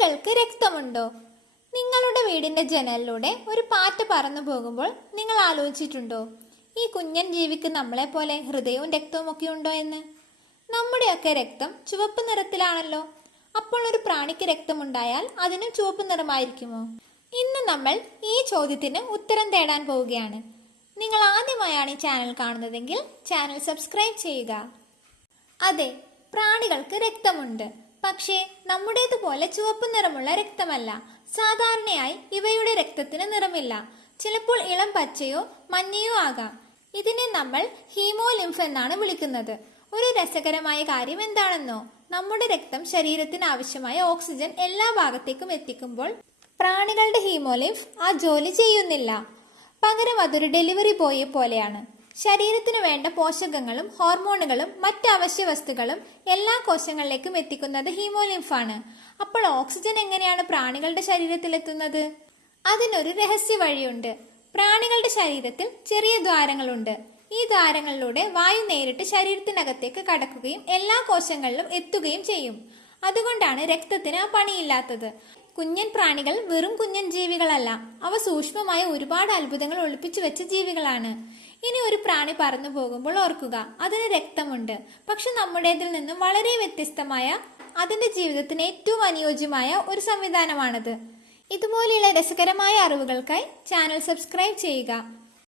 പ്രാണികൾക്ക് രക്തമുണ്ടോ? നിങ്ങളുടെ വീടിന്റെ ജനലിലൂടെ ഒരു പാറ്റ പറന്നു പോകുമ്പോൾ നിങ്ങൾ ആലോചിച്ചിട്ടുണ്ടോ? ഈ കുഞ്ഞൻ ജീവിക്ക് നമ്മളെ പോലെ ഹൃദയവും രക്തവും ഒക്കെ ഉണ്ടോ എന്ന്? നമ്മുടെയൊക്കെ രക്തം ചുവപ്പ് നിറത്തിലാണല്ലോ. അപ്പോൾ ഒരു പ്രാണിക്ക് രക്തമുണ്ടായാൽ അതിനും ചുവപ്പ് നിറമായിരിക്കുമോ? ഇന്ന് നമ്മൾ ഈ ചോദ്യത്തിന് ഉത്തരം തേടാൻ പോവുകയാണ്. നിങ്ങൾ ആദ്യമായാണ് ഈ ചാനൽ കാണുന്നതെങ്കിൽ ചാനൽ സബ്സ്ക്രൈബ് ചെയ്യുക. അതെ പ്രാണികൾക്ക് രക്തമുണ്ട്. പക്ഷേ നമ്മുടേതുപോലെ ചുവപ്പ് നിറമുള്ള രക്തമല്ല. സാധാരണയായി ഇവയുടെ രക്തത്തിന് നിറമില്ല. ചിലപ്പോൾ ഇളം പച്ചയോ മഞ്ഞയോ ആകാം. ഇതിനെ നമ്മൾ ഹീമോലിംഫ് എന്നാണ് വിളിക്കുന്നത്. ഒരു രസകരമായ കാര്യം എന്താണെന്നോ? നമ്മുടെ രക്തം ശരീരത്തിന് ആവശ്യമായ ഓക്സിജൻ എല്ലാ ഭാഗത്തേക്കും എത്തിക്കുമ്പോൾ പ്രാണികളുടെ ഹീമോലിംഫ് ആ ജോലി ചെയ്യുന്നില്ല. പകരം അതൊരു ഡെലിവറി ബോയെ പോലെയാണ്. ശരീരത്തിന് വേണ്ട പോഷകങ്ങളും ഹോർമോണുകളും മറ്റ് അവശ്യ വസ്തുക്കളും എല്ലാ കോശങ്ങളിലേക്കും എത്തിക്കുന്നത് ഹീമോലിംഫാണ്. അപ്പോൾ ഓക്സിജൻ എങ്ങനെയാണ് പ്രാണികളുടെ ശരീരത്തിലെത്തുന്നത് അതിനൊരു രഹസ്യ വഴിയുണ്ട്. പ്രാണികളുടെ ശരീരത്തിൽ ചെറിയ ദ്വാരങ്ങളുണ്ട്. ഈ ദ്വാരങ്ങളിലൂടെ വായു നേരിട്ട് ശരീരത്തിനകത്തേക്ക് കടക്കുകയും എല്ലാ കോശങ്ങളിലും എത്തുകയും ചെയ്യും. അതുകൊണ്ടാണ് രക്തത്തിന് ആ പണിയില്ലാത്തത്. കുഞ്ഞൻ പ്രാണികൾ വെറും കുഞ്ഞൻ ജീവികളല്ല. അവ സൂക്ഷ്മമായ ഒരുപാട് അത്ഭുതങ്ങൾ ഒളിപ്പിച്ചു വെച്ച ജീവികളാണ്. ഇനി ഒരു പ്രാണി പറന്നു പോകുമ്പോൾ ഓർക്കുക അതിന് രക്തമുണ്ട്. പക്ഷെ നമ്മുടേതിൽ നിന്നും വളരെ വ്യത്യസ്തമായ അതിന്റെ ജീവിതത്തിന് ഏറ്റവും അനുയോജ്യമായ ഒരു സംവിധാനമാണത്. ഇതുപോലെയുള്ള രസകരമായ അറിവുകൾക്കായി ചാനൽ സബ്സ്ക്രൈബ് ചെയ്യുക.